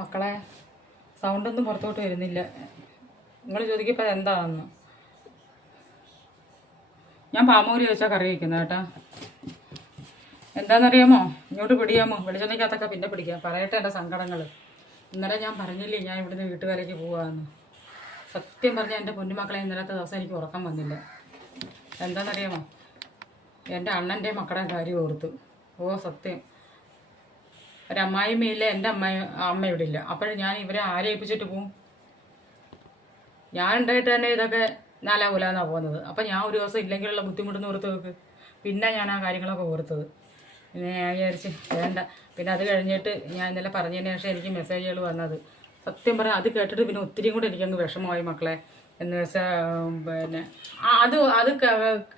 മക്കളെ സൗണ്ടൊന്നും പുറത്തോട്ട് വരുന്നില്ല. നിങ്ങൾ ചോദിക്കപ്പോൾ എന്താണെന്ന്. ഞാൻ പാമൂരി വെച്ചാൽ കറി വയ്ക്കുന്നത് കേട്ടോ. എന്താണെന്നറിയാമോ? ഇങ്ങോട്ട് പിടിയാമോ? വെളിച്ചെണ്ണയ്ക്കകത്തൊക്കെ പിന്നെ പിടിക്കാം. പറയട്ടെ എൻ്റെ സങ്കടങ്ങൾ. ഇന്നലെ ഞാൻ പറഞ്ഞില്ലേ ഞാൻ ഇവിടുന്ന് വീട്ടുകാരേക്ക് പോകാമെന്ന്. സത്യം പറഞ്ഞാൽ എൻ്റെ പൊന്നുമക്കളെ ഇന്നലത്തെ ദിവസം എനിക്ക് ഉറക്കം വന്നില്ല. എന്താണെന്നറിയാമോ? എൻ്റെ അണ്ണൻ്റെ മക്കളുടെ കാര്യം ഓർത്തു. സത്യം. ഒരമ്മായിമ്മയില്ല, എൻ്റെ അമ്മ ഇവിടെ ഇല്ല. അപ്പോഴും ഞാൻ ഇവരെ ആരെ ഏൽപ്പിച്ചിട്ട് പോവും? ഞാൻ ഉണ്ടായിട്ട് തന്നെ ഇതൊക്കെ നാലാകൂലാന്നാണ് പോകുന്നത്. അപ്പം ഞാൻ ഒരു ദിവസം ഇല്ലെങ്കിലുള്ള ബുദ്ധിമുട്ടെന്ന് ഓർത്ത് നോക്ക്. പിന്നെ ഞാൻ ആ കാര്യങ്ങളൊക്കെ ഓർത്തത്. പിന്നെ ഞാൻ വിചാരിച്ച് വേണ്ട. പിന്നെ അത് കഴിഞ്ഞിട്ട് ഞാൻ ഇന്നലെ പറഞ്ഞതിന് ശേഷം എനിക്ക് മെസ്സേജുകൾ വന്നത്. സത്യം പറഞ്ഞാൽ അത് കേട്ടിട്ട് പിന്നെ ഒത്തിരിയും കൂടെ എനിക്കങ്ങ് വിഷമമായി മക്കളെ. എന്ന് വെച്ചാൽ പിന്നെ അത്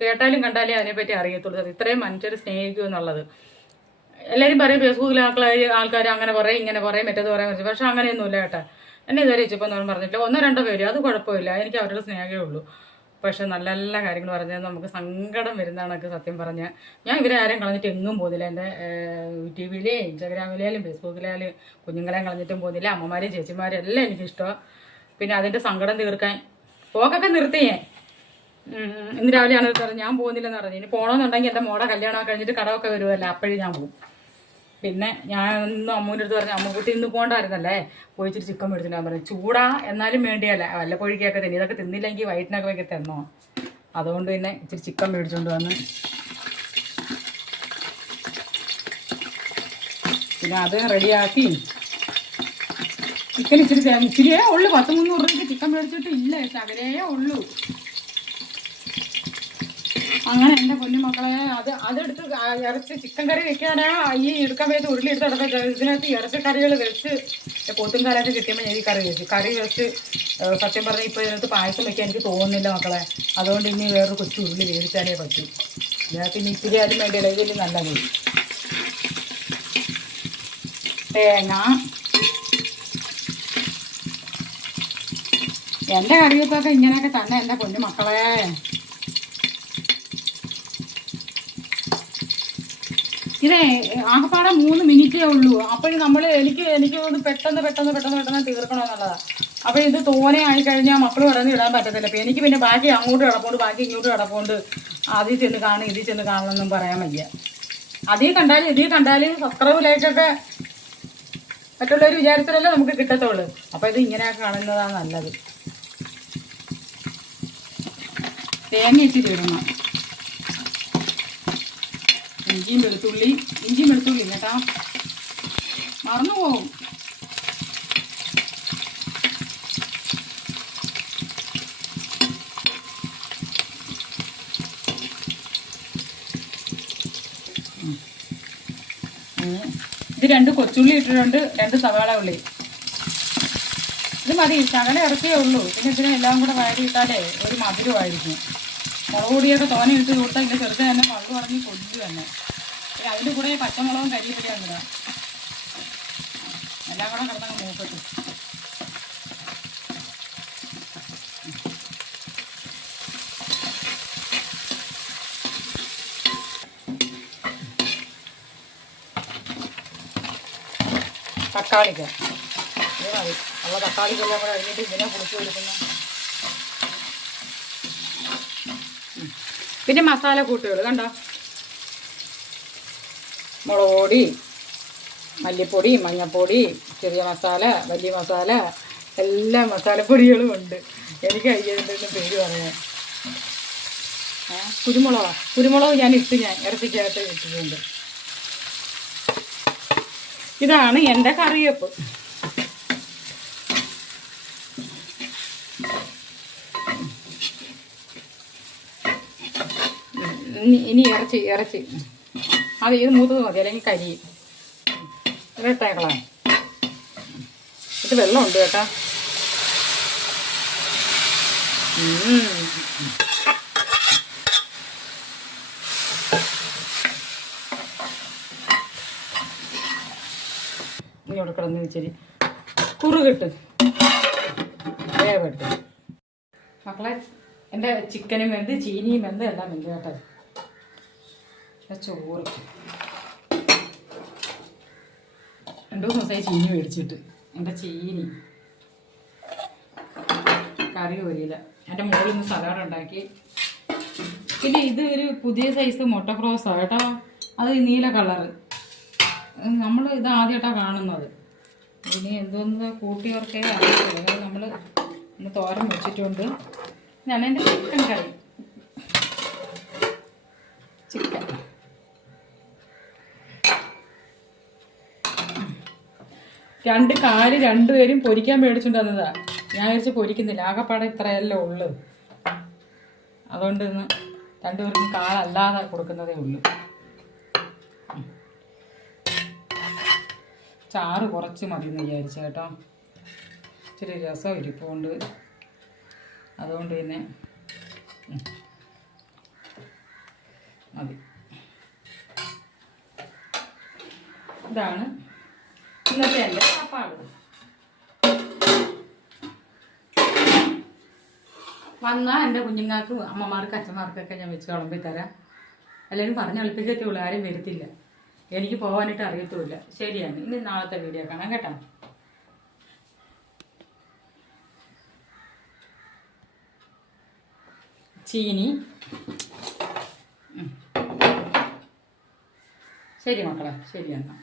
കേട്ടാലും കണ്ടാലേ അതിനെപ്പറ്റി അറിയത്തുള്ളൂ. ഇത്രയും മനുഷ്യർ സ്നേഹിക്കൂ എന്നുള്ളത്. എല്ലാവരും പറയും ഫേസ്ബുക്കിലെ ആൾക്കാർ അങ്ങനെ പറയും ഇങ്ങനെ പറയും മറ്റേത് പറയാൻ പറ്റും. പക്ഷെ അങ്ങനെയൊന്നുമില്ല കേട്ടോ. എന്നെ ഇതുവരെ വെച്ചപ്പോൾ ഒന്നും പറഞ്ഞിട്ടില്ല. 1-2 പേര് അത് കുഴപ്പമില്ല. എനിക്ക് അവരുടെ സ്നേഹമേ ഉള്ളൂ. പക്ഷെ നല്ല നല്ല കാര്യങ്ങൾ പറഞ്ഞാൽ നമുക്ക് സങ്കടം വരുന്നതാണൊക്കെ സത്യം പറഞ്ഞാൽ. ഞാൻ ഇവരെ ആരും കളഞ്ഞിട്ട് എങ്ങും പോകുന്നില്ല. എൻ്റെ ടി വിയിലെയും ഇൻസ്റ്റാഗ്രാമിലായാലും ഫേസ്ബുക്കിലായാലും കുഞ്ഞുങ്ങളെയും കളഞ്ഞിട്ടും പോകുന്നില്ല. അമ്മമാരെയും ചേച്ചിമാരും എല്ലാം എനിക്കിഷ്ടമാണ്. പിന്നെ അതിൻ്റെ സങ്കടം തീർക്കാൻ പോക്കൊക്കെ നിർത്തിയേ. ഇന്ന് രാവിലെയാണ് പറഞ്ഞത് ഞാൻ പോകുന്നില്ലെന്ന് പറഞ്ഞു. ഇനി പോകണമെന്നുണ്ടെങ്കിൽ എൻ്റെ മോടെ കല്യാണം കഴിഞ്ഞിട്ട് കടമൊക്കെ വരുമല്ലോ, അപ്പോഴും ഞാൻ പോകും. പിന്നെ ഞാൻ ഇന്ന് അമ്മൂൻ്റെ അടുത്ത് പറഞ്ഞു, അമ്മക്കുട്ടി ഇന്ന് പോകണ്ടായിരുന്നല്ലേ, പോയിച്ചിട്ട് ചിക്കൻ മേടിച്ചിട്ട് പറഞ്ഞു. ചൂടാ എന്നാലും വേണ്ടിയല്ല, വല്ല പൊഴിക്കൊക്കെ തന്നെ. ഇതൊക്കെ തിന്നില്ലെങ്കിൽ വയറ്റിനൊക്കെ ഭയങ്കര തെന്നോ. അതുകൊണ്ട് പിന്നെ ഇച്ചിരി ചിക്കൻ മേടിച്ചുകൊണ്ട് വന്ന് പിന്നെ അത് റെഡിയാക്കി ചിക്കൻ ഇച്ചിരിയേ ഉള്ളൂ. 100-300 രൂപയ്ക്ക് ചിക്കൻ മേടിച്ചിട്ട് ഇല്ല, ശകലേ ഉള്ളൂ. അങ്ങനെ എൻ്റെ പൊന്നുമക്കളെ അതെടുത്ത് ഇറച്ചി ചിക്കൻ കറി വെക്കാനാ ഈ എടുക്കാൻ വേണ്ടി ഉരുളി എടുത്ത് അടക്കം. ഇതിനകത്ത് ഇറച്ചിക്കറികൾ വെച്ച് പോത്തും കാലൊക്കെ കിട്ടിയപ്പോൾ ഞാൻ ഈ കറി വെച്ച് സത്യം പറഞ്ഞാൽ ഇപ്പോൾ ഇതിനകത്ത് പായസം വെക്കാൻ എനിക്ക് തോന്നുന്നില്ല മക്കളെ. അതുകൊണ്ട് ഇനി വേറൊരു കൊച്ചു ഉരുളി വേവിച്ചാലേ പറ്റൂ. ഇതിനകത്ത് ഇനി ഇച്ചിരി ആരും വേണ്ടിയില്ല, ഇതിൽ നല്ലത് തേങ്ങ. എൻ്റെ കറിവെപ്പൊക്കെ ഇങ്ങനെയൊക്കെ തന്നെ എൻ്റെ പൊന്നുമക്കളെ. ഇതേ ആകപ്പാടെ 3 മിനിറ്റേ ഉള്ളൂ. അപ്പോഴും നമ്മൾ എനിക്ക് പെട്ടെന്ന് തീർക്കണമെന്നുള്ളതാണ്. അപ്പോൾ ഇത് തോനെ ആയിക്കഴിഞ്ഞാൽ മക്കൾ പറഞ്ഞ് ഇടാൻ പറ്റത്തില്ല. അപ്പോൾ എനിക്ക് പിന്നെ ബാക്കി അങ്ങോട്ട് കിടപ്പുണ്ട്, ബാക്കി ഇങ്ങോട്ട് കിടപ്പുണ്ട്. അതിൽ ചെന്ന് കാണും ഇതിൽ ചെന്ന് കാണണമെന്നും പറയാൻ വയ്യ. ഇതിൽ കണ്ടാൽ സബ്സ്ക്രൈബ് ലൈക്കൊക്കെ മറ്റുള്ളവർ വിചാരിച്ചാലല്ലേ നമുക്ക് കിട്ടത്തുള്ളൂ. അപ്പോൾ ഇത് ഇങ്ങനെയൊക്കെ കാണുന്നതാണ് നല്ലത്. തേങ്ങ ഇട്ടിട്ട് ഇടണം. ഇഞ്ചിയും വെളുത്തുള്ളി കേട്ടാ, മറന്നു പോകും. ഇത് 2 കൊച്ചുള്ളി ഇട്ടിട്ടുണ്ട്, 2 സവാള ഉള്ളി. ഇത് മതി, ശകല ഇറച്ചിയേ ഉള്ളൂ. പിന്നെ ഇതിനെ എല്ലാം കൂടെ വഴറ്റി ഇട്ടാലേ ഒരു മധുരമായിരിക്കും. മുളക് പൊടിയൊക്കെ തോനെ ഇട്ട് കൊടുത്താൽ ഇതിൻ്റെ ചെറുത് തന്നെ പള്ളു പറഞ്ഞ് കൊല്ലു തന്നെ. പിന്നെ അതിൻ്റെ കൂടെ പച്ചമുളകും കരിയിപ്പിടിയാണ് ഇടുക. എല്ലാം കൂടെ കിടന്നങ്ങ് മൂക്കട്ട്. തക്കാളിക്ക് ഇത് മതി. ഉള്ള തക്കാളിക്കെല്ലാം കൂടെ കഴിഞ്ഞിട്ട് ഇതിനെ പൊളിച്ച് കൊടുക്കുന്ന. പിന്നെ മസാല കൂട്ടുകൾ കണ്ടോ, മുളക് പൊടി, മല്ലിപ്പൊടി, മഞ്ഞൾപ്പൊടി, ചെറിയ മസാല, വലിയ മസാല, എല്ലാ മസാലപ്പൊടികളും ഉണ്ട്. എനിക്ക് അതിൻ്റെ പേര് പറയാൻ. കുരുമുളക് ഞാൻ ഇറച്ചിക്കകത്ത് ഇട്ടിട്ടുണ്ട്. ഇതാണ് എൻ്റെ കറിവേപ്പ്. ഇനി ഇറച്ചി അത് ഇത് മൂത്തത് മതി, അല്ലെങ്കിൽ കരി ഇട്ടേക്കളാം. ഇത് വെള്ളമുണ്ട് കേട്ടാ. ഇങ്ങോട്ട് കിടന്ന് ഇച്ചിരി കുറുകിട്ട് വേവിട്ട് മക്കളെ. എൻ്റെ ചിക്കനും വെന്ത് ചീനിയും വെന്ത് എല്ലാം വെന്ത് കേട്ടോ. ചോറ് 2 ദിവസമായി ചീനി മേടിച്ചിട്ട് എൻ്റെ ചീനി കറി പൊരിയില്ല. എൻ്റെ മോളിൽ നിന്ന് സലാഡ് ഉണ്ടാക്കി. പിന്നെ ഇത് ഒരു പുതിയ സൈസ് മുട്ടക്രോസാണ് കേട്ടോ. അത് നീല കളറ്. നമ്മൾ ഇത് ആദ്യമായിട്ടാണ് കാണുന്നത്. ഇനി എന്തോന്ന് കൂട്ടിയവർക്കേ അറിയത്തില്ല. നമ്മൾ ഒന്ന് തോരൻ വെച്ചിട്ടുണ്ട്. ഞാൻ എൻ്റെ ചിക്കൻ കറി, ചിക്കൻ രണ്ട് കാല് രണ്ടുപേരും പൊരിക്കാൻ മേടിച്ചുകൊണ്ട് വന്നതാ. ഞാൻ വിചാരിച്ച് പൊരിക്കുന്നില്ല, ആകെപ്പാടെ ഇത്രയല്ലേ ഉള്ളു. അതുകൊണ്ട് ഇന്ന് രണ്ടുപേർക്കും കാലല്ലാതെ കൊടുക്കുന്നതേ ഉള്ളൂ. ചാറ് കുറച്ച് മതി എന്ന് വിചാരിച്ച കേട്ടോ. ഇച്ചിരി രസം ഇരിപ്പുണ്ട്. അതുകൊണ്ട് പിന്നെ മതി. ഇതാണ് ഇന്നത്തെ എൻ്റെ സാപ്പാട്. വന്നാൽ എൻ്റെ കുഞ്ഞുങ്ങൾക്കും അമ്മമാർക്കും അച്ഛന്മാർക്കൊക്കെ ഞാൻ വെച്ച് വിളമ്പി തരാം. എല്ലാവരും പറഞ്ഞ് എളുപ്പിക്കത്തേ ഉള്ളൂ, ആരും വരുത്തില്ല. എനിക്ക് പോകാനായിട്ട് അറിയത്തുമില്ല. ശരിയാണ്. ഇനി നാളത്തെ വീഡിയോ കാണാം കേട്ടോ. ചീനി. ശരി മക്കളെ, ശരി എന്നാൽ.